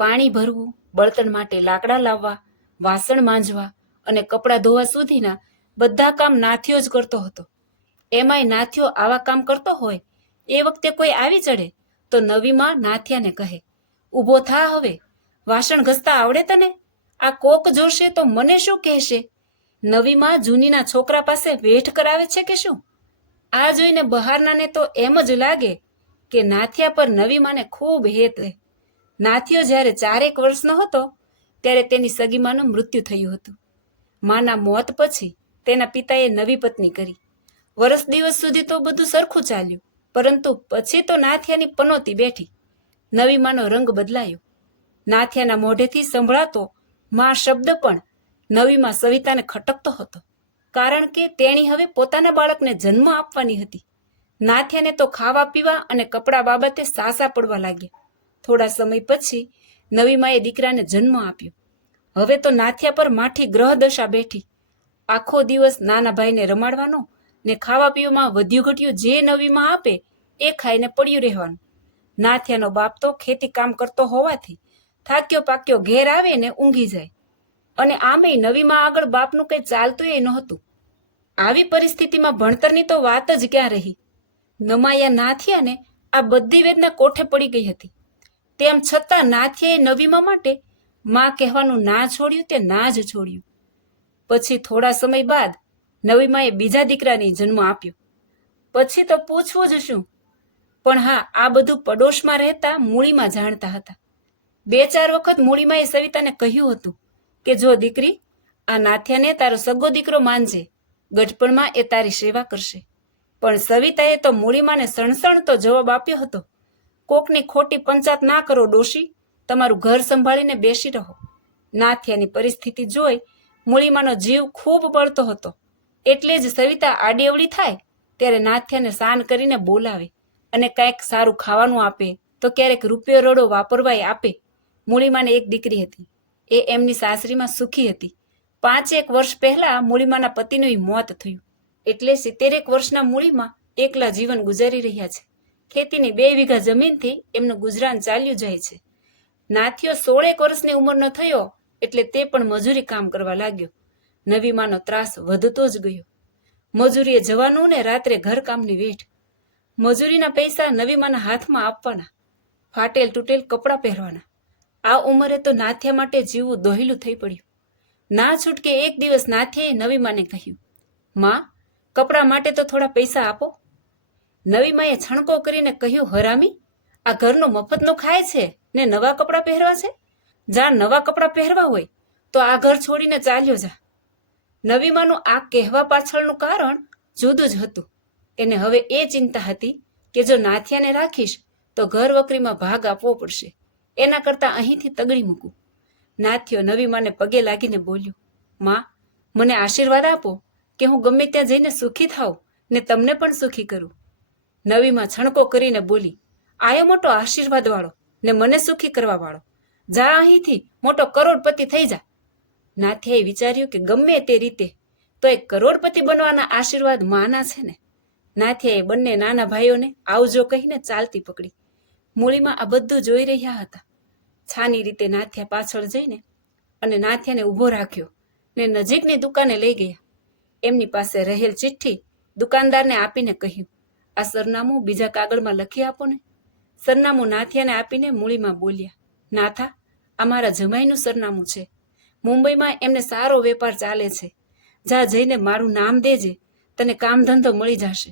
પાણી ભરવું, બળતણ માટે લાકડા લાવવા, વાસણ માંજવા અને કપડાં ધોવા સુધીના બધા કામ નાથિયો જ કરતો હતો. એમાંય નાથિયો આવા કામ કરતો હોય એ વખતે કોઈ આવી ચડે તો નવી માં નાથિયાને કહે, ઊભો થા હવે, વાસણ ઘસતા આવડે તને? આ કોક જોશે તો મને શું કહેશે? નવી માં જૂનીના છોકરા પાસે વેઠ કરાવે છે કે શું? આ જોઈને બહારનાને તો એમ જ લાગે કે નાથિયા પર નવી માને ખૂબ હેત. નાથિયો જ્યારે 4 વર્ષનો હતો ત્યારે તેની સગી માનું મૃત્યુ થયું હતું. માના મોત પછી તેના પિતાએ નવી પત્ની કરી. વર્ષ દિવસ સુધી તો બધું સરખું ચાલ્યું, પરંતુ પછી તો નાથિયાની પનોતી બેઠી. નવી માનો રંગ બદલાયો. નાથિયાના મોઢેથી સંભળાતો માં શબ્દ પણ નવીમાં સવિતાને ખટકતો હતો, કારણ કે તેણી હવે પોતાના બાળકને જન્મ આપવાની હતી. નાથિયાને તો ખાવા પીવા અને કપડા બાબતે સાસા પડવા લાગ્યા. થોડા સમય પછી નવીમાએ દીકરાને જન્મ આપ્યો. હવે તો નાથિયા પર માઠી ગ્રહ દશા બેઠી. આખો દિવસ નાના ભાઈને રમાડવાનો ને ખાવા પીવામાં વધ્યું ઘટ્યું જે નવીમાં આપે એ ખાઈને પડ્યું રહેવાનું. નાથિયાનો બાપ તો ખેતી કામ કરતો હોવાથી થાક્યો પાક્યો ઘેર આવે ને ઊંઘી જાય, અને આમેય નવીમાં આગળ બાપનું કંઈ ચાલતું એ નહોતું. આવી પરિસ્થિતિમાં ભણતરની તો વાત જ ક્યાં રહી. નમાયા નાથિયાને આ બધી વેદના કોઠે પડી ગઈ હતી. તેમ છતાં નાથિયાએ નવીમાં માટે માં કહેવાનું ના છોડ્યું તે ના જ છોડ્યું. પછી થોડા સમય બાદ નવીમાએ બીજા દીકરાને જન્મ આપ્યો. પછી તો પૂછવું જ શું. પણ હા, આ બધું પડોશમાં રહેતા મૂળીમાં જાણતા હતા. 2-4 વખત મૂળીમાએ સવિતાને કહ્યું હતું કે જો દીકરી, આ નાથિયાને તારો સગો દીકરો માનજે, ગઢપણમાં એ તારી સેવા કરશે. પણ સવિતાએ તો મૂળીમાને સણસણતો જવાબ આપ્યો હતો, કોકની ખોટી પંચાત ના કરો ડોશી, તમારું ઘર સંભાળીને બેસી રહો. નાથિયાની પરિસ્થિતિ જોઈ મૂળીમાનો જીવ ખૂબ બળતો હતો. એટલે જ સવિતા આડીઅવળી થાય ત્યારે નાથિયાને સાન કરીને બોલાવે અને કંઈક સારું ખાવાનું આપે, તો ક્યારેક રૂપિયો રડો વાપરવાય આપે. મૂળીમાને એક દીકરી હતી. એ એમની સાસરીમાં સુખી હતી. 5-1 વર્ષ પહેલા મૂળીમાના પતિનું મોત થયું, એટલે 70 વર્ષના મૂળીમાં એકલા જીવન ગુજારી રહ્યા છે. ખેતીની 2 વીઘા જમીનથી એમનું ગુજરાન ચાલ્યું જાય છે. નાથિયો 16 વર્ષની ઉંમરનો થયો એટલે તે પણ મજૂરી કામ કરવા લાગ્યો. નવીમાનો ત્રાસ વધતો જ ગયો. મજૂરીએ જવાનું ને રાત્રે ઘરકામની વેઠ. મજૂરીના પૈસા નવીમાના હાથમાં આપવાના, ફાટેલ તૂટેલ કપડાં પહેરવાના. આ ઉંમરે તો નાથિયા માટે જીવવું દોહિલું થઈ પડ્યું. ના છૂટકે એક દિવસ નાથિયાએ નવીમાને કહ્યું, માં, કપડાં માટે તો થોડા પૈસા આપો. નવીમાએ છણકો કરીને કહ્યું, હરામી, આ ઘરનું મફતનું ખાય છે ને નવા કપડાં પહેરવા છે? જા નવા કપડાં પહેરવા હોય તો આ ઘર છોડીને ચાલ્યો જા. નવીમાનું આ કહેવા પાછળનું કારણ જુદું જ હતું. એને હવે એ ચિંતા હતી કે જો નાથિયાને રાખીશ તો ઘર વકરીમાં ભાગ આપવો પડશે, એના કરતાં અહીંથી તગડી મૂકું. નાથિયો નવીમાને પગે લાગીને બોલ્યો, માં, મને આશીર્વાદ આપો કે હું ગમે ત્યાં જઈને સુખી થાઉં ને તમને પણ સુખી કરું. નવીમાં છણકો કરીને બોલી, આયો મોટો આશીર્વાદ વાળો ને મને સુખી કરવા વાળો, જા અહીંથી મોટો કરોડપતિ થઈ જા. નાથિયાએ વિચાર્યું કે ગમે તે રીતે તો એક કરોડપતિ બનવાના આશીર્વાદ માના છે ને. નાથિયાએ બંને નાના ભાઈઓને આવજો કહીને ચાલતી પકડી. મૂળીમાં આ બધું જોઈ રહ્યા હતા. છાની રીતે નાથિયા પાછળ જઈને અને નાથિયાને ઊભો રાખ્યો ને નજીકની દુકાને લઈ ગયા. એમની પાસે રહેલ ચિઠ્ઠી દુકાનદારને આપીને કહ્યું, આ સરનામું બીજા કાગળમાં લખી આપો ને. સરનામું નાથિયાને આપીને મૂળીમાં બોલ્યા, નાથા, આ મારા જમાઈનું સરનામું છે. મુંબઈમાં એમને સારો વેપાર ચાલે છે. જા જઈને મારું નામ દેજે, તને કામ ધંધો મળી જશે,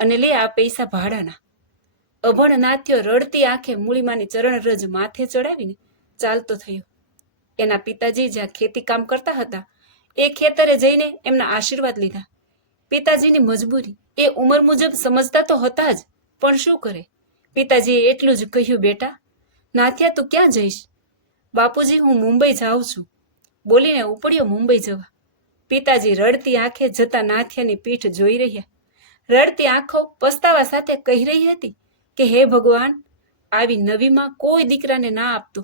અને લે આ પૈસા ભાડાના. અભણ નાથિયો રડતી આંખે મૂળીમાની ચરણરજ માથે ચડાવીને ચાલતો થયો. એના પિતાજી જ્યાં ખેતી કામ કરતા હતા એ ખેતરે જઈને એમના આશીર્વાદ લીધા. પિતાજીની મજબૂરી એ ઉંમર મુજબ સમજતા તો હતા જ, પણ શું કરે. પિતાજીએ એટલું જ કહ્યું, બેટા, નાથિયા તું ક્યાં જઈશ? બાપુજી, હું મુંબઈ જાઉં છું, બોલીને ઉપડ્યો મુંબઈ જવા. પિતાજી રડતી આંખે જતા નાથિયાની પીઠ જોઈ રહ્યા. રડતી આંખો પસ્તાવા સાથે કહી રહી હતી કે હે ભગવાન, આવી નવીમાં કોઈ દીકરાને ના આપતો.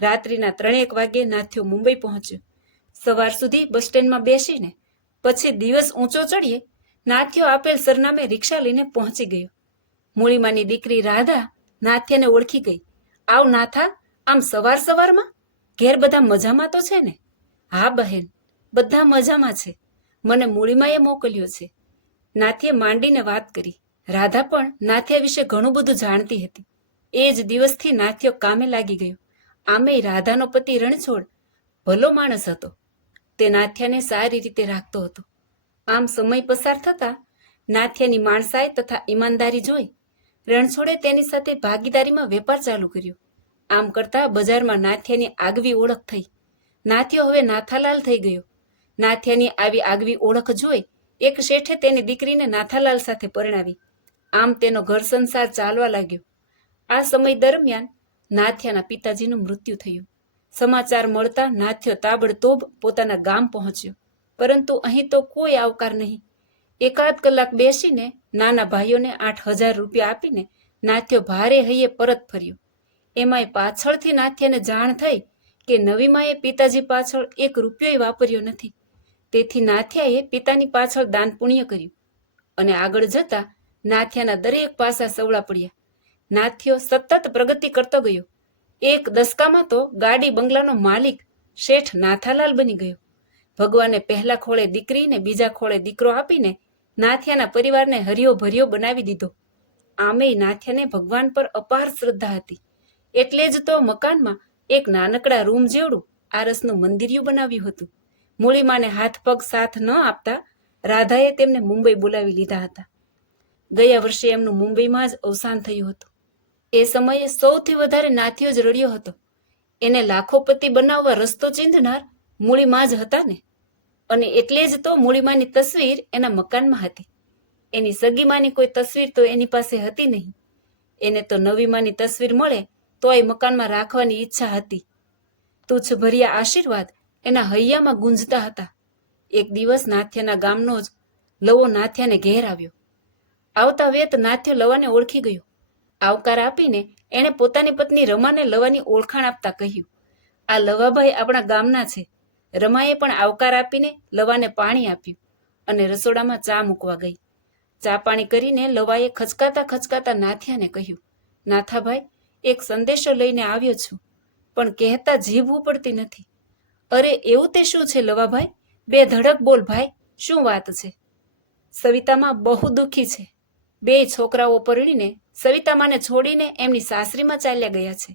રાત્રિના 3-1 વાગ્યે નાથિયો મુંબઈ પહોંચ્યો. સવાર સુધી બસ સ્ટેન્ડમાં બેસીને પછી દિવસ ઊંચો ચડીએ નાથિયો આપેલ સરનામે રિક્ષા લઈને પહોંચી ગયો. મૂળીમાની દીકરી રાધા નાથિયાને ઓળખી ગઈ. આવ નાથા, આમ સવાર સવારમાં? ઘેર બધા મજામાં તો છે ને? હા બહેન, બધા મજામાં છે. મને મૂળીમાએ મોકલ્યો છે. નાથીએ માંડીને વાત કરી. રાધા પણ નાથિયા વિશે ઘણું બધું જાણતી હતી. એ જ દિવસથી નાથિયો કામે લાગી ગયો. આમેય રાધાનો પતિ રણછોડ ભલો માણસ હતો. તે નાથિયાને સારી રીતે રાખતો હતો. આમ સમય પસાર થતા નાથિયાની માણસાઈ તથા ઈમાનદારી જોઈ રણછોડે તેની સાથે ભાગીદારીમાં વેપાર ચાલુ કર્યો. આમ કરતા બજારમાં નાથિયાની આગવી ઓળખ થઈ. નાથિયો હવે નાથાલાલ થઈ ગયો. નાથિયાની આવી આગવી ઓળખ જોઈ એક શેઠે તેની દીકરીને નાથાલાલ સાથે પરણાવી. આમ તેનો ઘર સંસાર ચાલવા લાગ્યો. આ સમય દરમિયાન નાથિયાના પિતાજીનું મૃત્યુ થયું. સમાચાર મળતા નાથિયો તાબડતોબ પોતાના ગામ પહોંચ્યો. પરંતુ અહીં તો કોઈ આવકાર નહીં. એકાદ કલાક બેસીને નાના ભાઈઓને 8,000 રૂપિયા આપીને નાથિયો ભારે હૈયે પરત ફર્યો. એમાંય પાછળથી નાથિયાને જાણ થઈ કે નવીમાએ પિતાજી પાછળ 1 રૂપિયોય વાપર્યો નથી. તેથી નાથિયાએ પિતાની પાછળ દાન પુણ્ય કર્યું અને આગળ જતા નાથિયાના દરેક પાસા સવળા પડ્યા. નાથિયો સતત પ્રગતિ કરતો ગયો. એક દસકામાં તો ગાડી બંગલાનો માલિક શેઠ નાથાલાલ બની ગયો. ભગવાને પહેલા ખોળે દીકરી ને બીજા ખોળે દીકરો આપીને નાથિયાના પરિવારને હરિયો ભર્યો બનાવી દીધો. આમેય નાથિયાને ભગવાન પર અપાર શ્રદ્ધા હતી. એટલે જ તો મકાનમાં એક નાનકડા રૂમ જેવડું આરસનું મંદિરિયું બનાવ્યું હતું. મૂળીમાને હાથ પગ સાથ ન આપતા રાધાએ તેમને મુંબઈ બોલાવી લીધા હતા. ગયા વર્ષે એમનું મુંબઈમાં જ અવસાન થયું હતું. એ સમયે સૌથી વધારે નાથિયો જ રડ્યો હતો. એને લાખોપતિ બનાવવા રસ્તો ચીંધનાર મૂળીમાં જ હતા ને. અને એટલે જ તો મૂળીમાની તસવીર એના મકાનમાં હતી. એની સગીમાની કોઈ તસવીર તો એની પાસે હતી નહીં. એને તો નવીમાની તસવીર મળે તો એ મકાનમાં રાખવાની ઈચ્છા હતી. તુચ્છ ભર્યા આશીર્વાદ એના હૈયામાં ગુંજતા હતા. એક દિવસ નાથિયાના ગામનો જ લવો નાથિયાને ઘેર આવ્યો. આવતા વેત નાથિયો લવાને ઓળખી ગયો. આવકાર આપીને એણે પોતાની પત્ની રમાને લવાની ઓળખાણ આપતા કહ્યું, આ લવાભાઈ આપણા ગામના છે. રમાએ પણ આવકાર આપીને લવાને પાણી આપ્યું અને રસોડામાં ચા મૂકવા ગઈ. ચા પાણી કરીને લવાએ ખચકાતા નાથિયાને કહ્યું, નાથાભાઈ, એક સંદેશો લઈને આવ્યો છું, પણ કહેતા જીભ ઉપડતી નથી. અરે એવું તે શું છે લવાભાઈ? બે ધડક બોલ ભાઈ, શું વાત છે? સવિતામાં બહુ દુઃખી છે. 2 છોકરાઓ પરણીને સવિતામાને છોડીને એમની સાસરીમાં ચાલ્યા ગયા છે.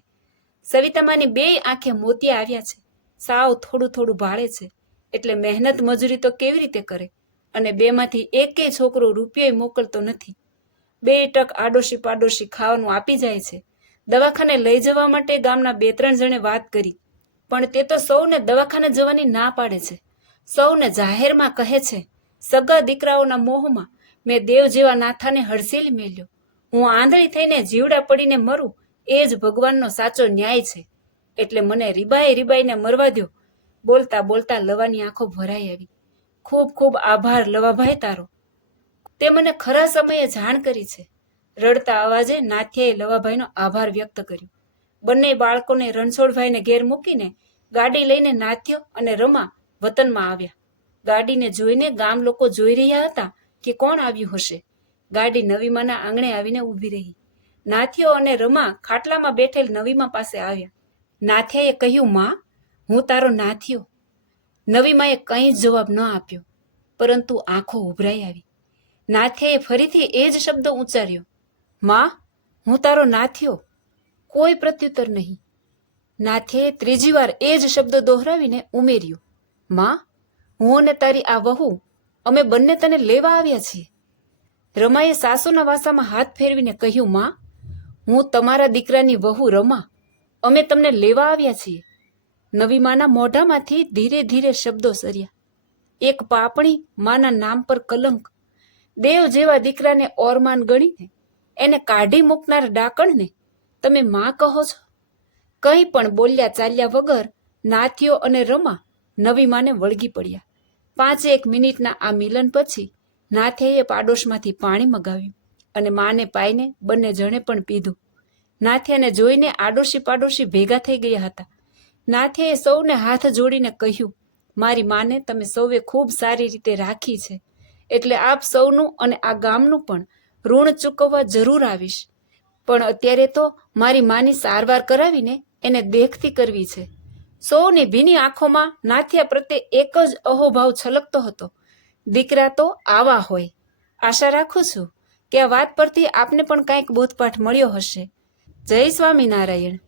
સવિતામાની 2 આંખે મોતિયા આવ્યા છે. સાવ થોડું ભાળે છે. એટલે મહેનત મજૂરી તો કેવી રીતે કરે? અને 2માંથી એકેય છોકરો રૂપિયો મોકલતો નથી. 2 ટક આડોશી પાડોશી ખાવાનું આપી જાય છે. દવાખાને લઈ જવા માટે ગામના 2-3 જણે વાત કરી, પણ તે તો સૌને દવાખાને જવાની ના પાડે છે. સૌને જાહેરમાં કહે છે, સગા દીકરાઓના મોહમાં મેં દેવ જેવા નાથાને હડસેલી મેલ્યો. હું આંધળી થઈને જીવડા પડીને મરું એ જ ભગવાનનો સાચો ન્યાય છે. એટલે મને રીબાઈને મરવા દ્યો. બોલતા બોલતા લવાની આંખો ભરાઈ આવી. ખૂબ આભાર લવાભાઈ તારો. તે મને ખરા સમયે જાણ કરી છે. રડતા અવાજે નાથિયાએ લવાભાઈનો આભાર વ્યક્ત કર્યો. બંને બાળકોને રણછોડભાઈને ઘેર મૂકીને ગાડી લઈને નાથિયો અને રમા વતનમાં આવ્યા. ગાડીને જોઈને ગામ લોકો જોઈ રહ્યા હતા કે કોણ આવ્યું હશે. ગાડી નવીમાના આંગણે આવીને ઊભી રહી. નાથિયો અને રમા ખાટલામાં બેઠેલ નવીમા પાસે આવ્યા. નાથિયાએ કહ્યું, માં, હું તારો નાથિયો. નવીમાએ કંઈ જ જવાબ ન આપ્યો, પરંતુ આંખો ઉભરાઈ આવી. નાથિયાએ ફરીથી એ જ શબ્દ ઉચ્ચાર્યો, માં, હું તારો નાથિયો. કોઈ પ્રત્યુત્તર નહીં. નાથિયાએ 3જી વાર એ જ શબ્દ દોહરાવીને ઉમેર્યું, માં, હું અને તારી આ વહુ અમે બંને તને લેવા આવ્યા છીએ. રમાએ સાસુના વાસામાં હાથ ફેરવીને કહ્યું, માં, હું તમારા દીકરાની વહુ રમા, અમે તમને લેવા આવ્યા છીએ. નવીમાના મોઢામાંથી ધીરે ધીરે શબ્દો સર્યા. એક પાપણી માના નામ પર કલંક. દેવ જેવા દીકરાને ઓરમાન ગણીને એને કાઢી મૂકનાર ડાકણને તમે માં કહો છો? કંઈ પણ બોલ્યા ચાલ્યા વગર નાથિયો અને રમા નવીમાને વળગી પડ્યા. 5-1 મિનિટના આ મિલન પછી નાથિયાએ પાડોશમાંથી પાણી મગાવ્યું અને માને પાઈને બંને જણે પણ પીધું. નાથિયાને જોઈને આડોશી પાડોશી ભેગા થઈ ગયા હતા. નાથિયાએ સૌને હાથ જોડીને કહ્યું, મારી માને તમે સૌએ ખૂબ સારી રીતે રાખી છે, એટલે આપ સૌનું અને આ ગામનું પણ ઋણ ચૂકવવા જરૂર આવીશ. પણ અત્યારે તો મારી માની સારવાર કરાવીને એને દેખતી કરવી છે. સૌની ભીની આંખોમાં નાથિયા પ્રત્યે એક જ અહોભાવ છલકતો હતો. દીકરા તો આવા હોય. આશા રાખું છું કે આ વાત પરથી આપને પણ કાંઈક બોધપાઠ મળ્યો હશે. જય સ્વામિનારાયણ.